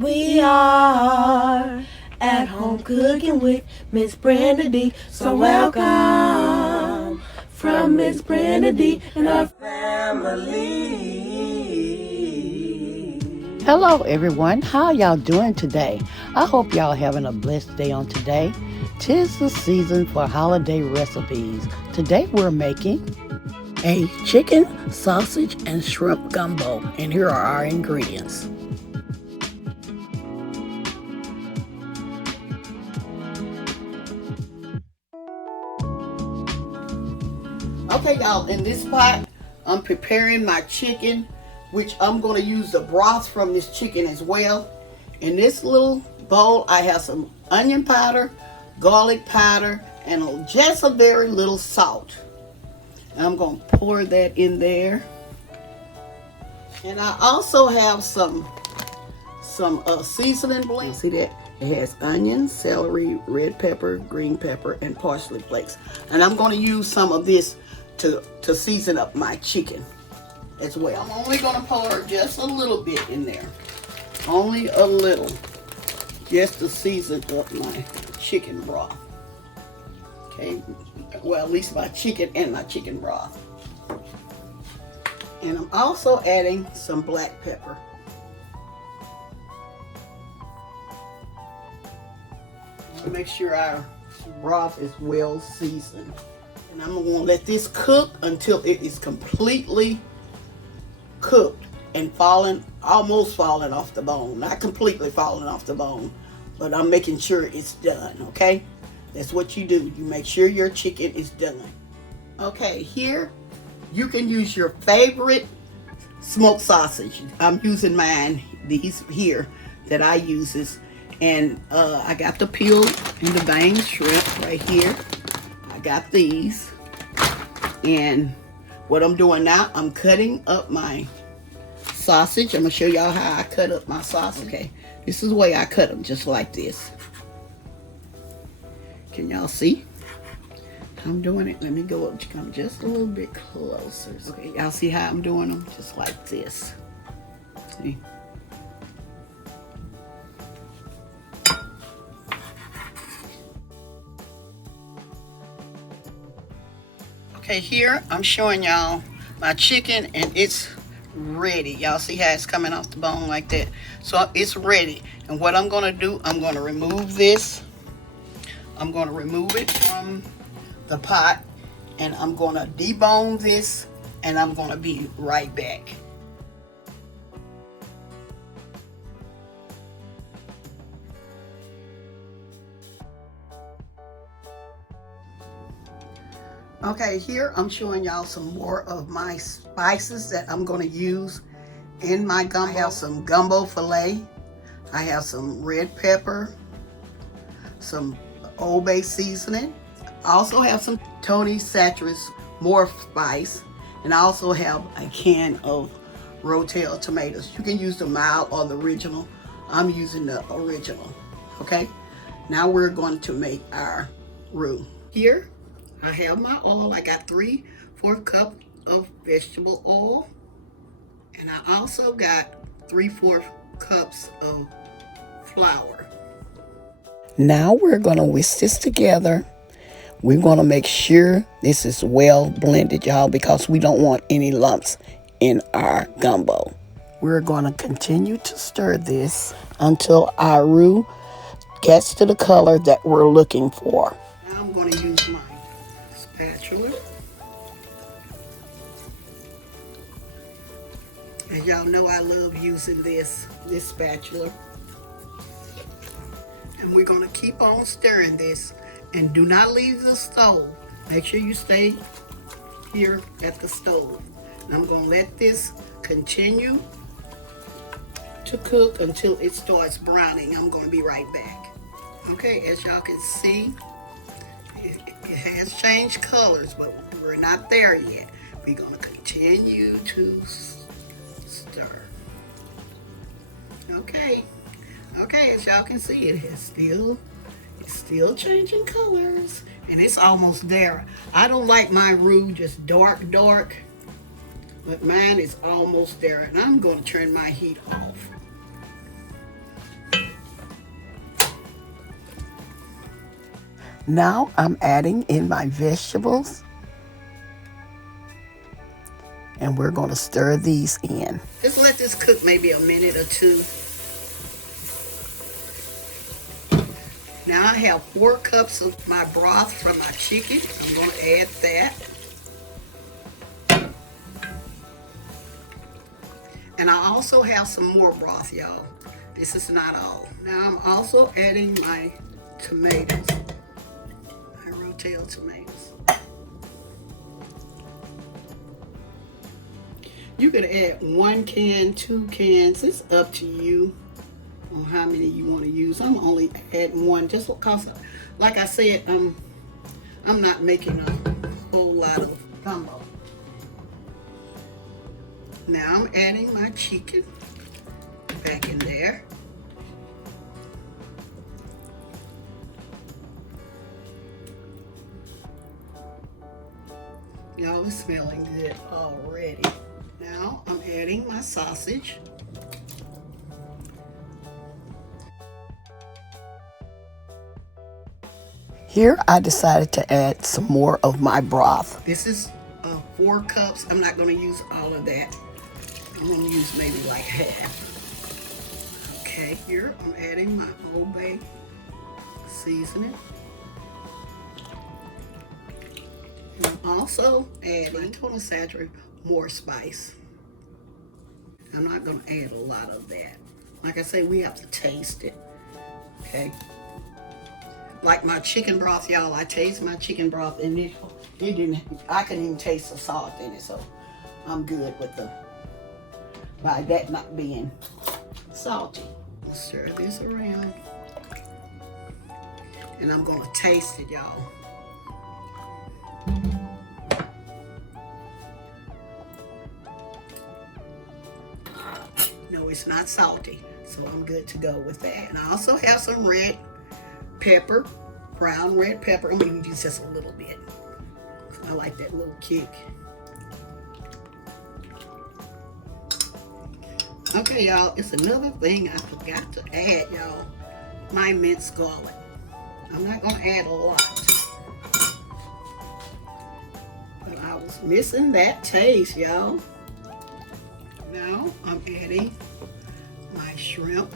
We are at home cooking with Miss Brenda Dee. So welcome from Miss Brenda Dee and her family. Hello everyone, how y'all doing today? I hope y'all having a blessed day on today. 'Tis the season for holiday recipes. Today we're making a chicken, sausage, and shrimp gumbo. And here are our ingredients. Okay y'all, in this pot, I'm preparing my chicken, which I'm going to use the broth from this chicken as well. In this little bowl, I have some onion powder, garlic powder, and just a very little salt. And I'm going to pour that in there. And I also have some seasoning blend. See that? It has onion, celery, red pepper, green pepper, and parsley flakes. And I'm going to use some of this to season up my chicken as well. I'm only going to pour just a little bit in there. Only a little. Just to season up my chicken broth. Okay? Well, at least my chicken and my chicken broth. And I'm also adding some black pepper. Make sure our broth is well seasoned. And I'm going to let this cook until it is completely cooked and almost falling off the bone. Not completely falling off the bone, but I'm making sure it's done, okay? That's what you do. You make sure your chicken is done. Okay, here you can use your favorite smoked sausage. I'm using mine, these here that I use. And I got the peeled and the veined shrimp right here. I got these. And what I'm doing now, I'm cutting up my sausage. I'm going to show y'all how I cut up my sausage. Okay, this is the way I cut them, just like this. Can y'all see? I'm doing it. Let me come just a little bit closer. Okay, y'all see how I'm doing them? Just like this. See? Okay, here I'm showing y'all my chicken and it's ready. Y'all see how it's coming off the bone like that? So it's ready. And what I'm going to do, I'm going to remove this. I'm going to remove it from the pot and I'm going to debone this and I'm going to be right back. Okay, here I'm showing y'all some more of my spices that I'm going to use in my gumbo. I have some gumbo fillet. I have some red pepper, some Old Bay seasoning. I also have some Tony Chachere's more spice. And I also have a can of Rotel tomatoes. You can use the mild or the original. I'm using the original. Okay, now we're going to make our roux. Here I have my oil. I got 3/4 cup of vegetable oil. And I also got 3/4 cups of flour. Now we're going to whisk this together. We're going to make sure this is well blended, y'all, because we don't want any lumps in our gumbo. We're going to continue to stir this until our roux gets to the color that we're looking for. Now I'm going to use my spatula. As y'all know, I love using this spatula. And we're going to keep on stirring this. And do not leave the stove. Make sure you stay here at the stove. And I'm going to let this continue to cook until it starts browning. I'm going to be right back. Okay, as y'all can see, it has changed colors, but we're not there yet. We're going to continue to stir. Okay, as y'all can see, it's still changing colors, and it's almost there. I don't like my roux just dark, but mine is almost there, and I'm going to turn my heat off. Now I'm adding in my vegetables. And we're going to stir these in. Just let this cook maybe a minute or two. Now I have 4 cups of my broth from my chicken. I'm going to add that. And I also have some more broth, y'all. This is not all. Now I'm also adding my tomatoes. My Rotel tomatoes. You could add 1 can, 2 cans. It's up to you on how many you want to use. I'm only adding 1 just because, like I said, I'm not making a whole lot of gumbo. Now I'm adding my chicken back in there. Y'all, it's smelling good already. Now I'm adding my sausage. Here I decided to add some more of my broth. This is 4 cups. I'm not going to use all of that. I'm going to use maybe like half. Okay, here I'm adding my Old Bay Seasoning. And I'm also adding total saturated more spice. I'm not going to add a lot of that. Like I say, we have to taste it. Okay. Like my chicken broth, y'all, I taste my chicken broth and it didn't, I couldn't even taste the salt in it, so I'm good with by that not being salty. I'll stir this around and I'm gonna taste it, y'all. No, it's not salty, so I'm good to go with that. And I also have some red pepper, brown red pepper. I'm gonna use just a little bit. I like that little kick. Okay, y'all, it's another thing I forgot to add, y'all. My minced garlic. I'm not gonna add a lot, but I was missing that taste, y'all. Now I'm adding my shrimp.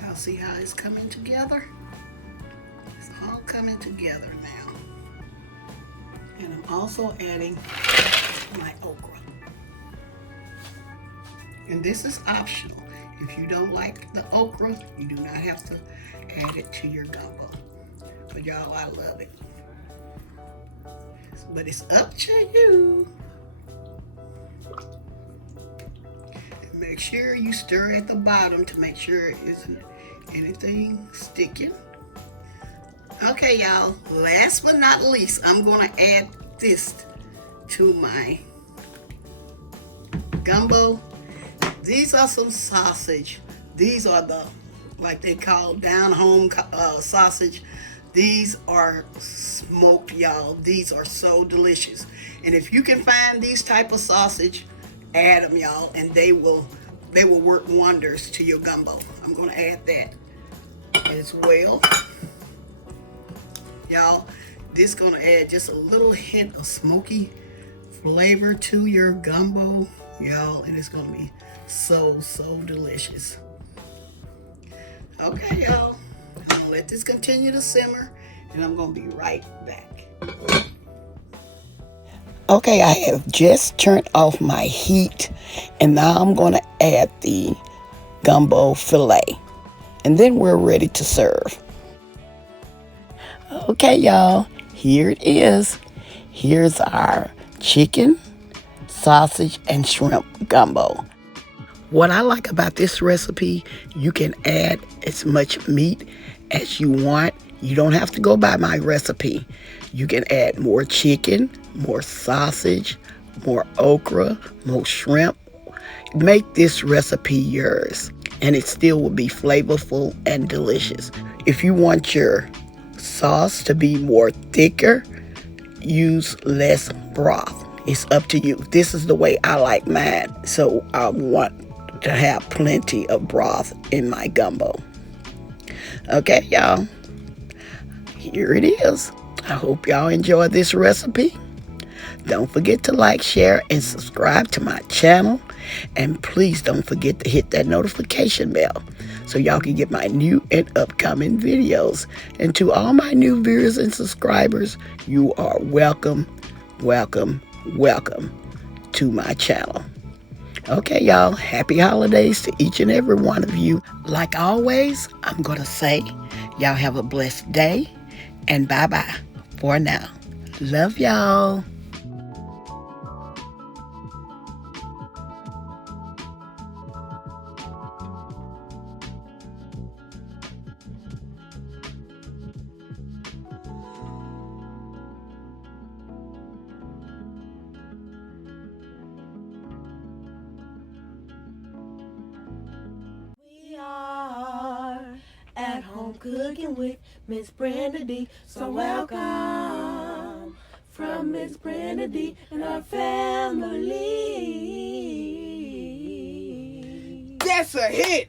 Y'all see how it's coming together? It's all coming together now. And I'm also adding my okra. And this is optional. If you don't like the okra, you do not have to add it to your gumbo. But y'all, I love it. But it's up to you. And make sure you stir at the bottom to make sure it isn't anything sticking. Okay, y'all, last but not least, I'm gonna add this to my gumbo. These are some sausage. These are the, like they call down home sausage. These are smoked, y'all. These are so delicious. And if you can find these type of sausage, add them, y'all, and they will work wonders to your gumbo. I'm gonna add that as well. Y'all, this is gonna add just a little hint of smoky flavor to your gumbo, y'all, and it's gonna be so delicious. Okay, y'all, I'm gonna let this continue to simmer and I'm gonna be right back. Okay, I have just turned off my heat and now I'm gonna add the gumbo fillet and then we're ready to serve. Okay, y'all, here it is. Here's our chicken, sausage, and shrimp gumbo. What I like about this recipe, you can add as much meat as you want. You don't have to go by my recipe. You can add more chicken, more sausage, more okra, more shrimp. Make this recipe yours, and it still will be flavorful and delicious. If you want your sauce to be more thicker, use less broth. It's up to you. This is the way I like mine. So I want to have plenty of broth in my gumbo. Okay, y'all. Here it is. I hope y'all enjoy this recipe. Don't forget to like, share, and subscribe to my channel. And please don't forget to hit that notification bell so y'all can get my new and upcoming videos. And to all my new viewers and subscribers, you are welcome, welcome, welcome to my channel. Okay, y'all, happy holidays to each and every one of you. Like always, I'm going to say, y'all have a blessed day, and bye-bye for now. Love y'all. At home cooking with Miss Brenda Dee. So welcome from Miss Brenda Dee and her family. That's a hit.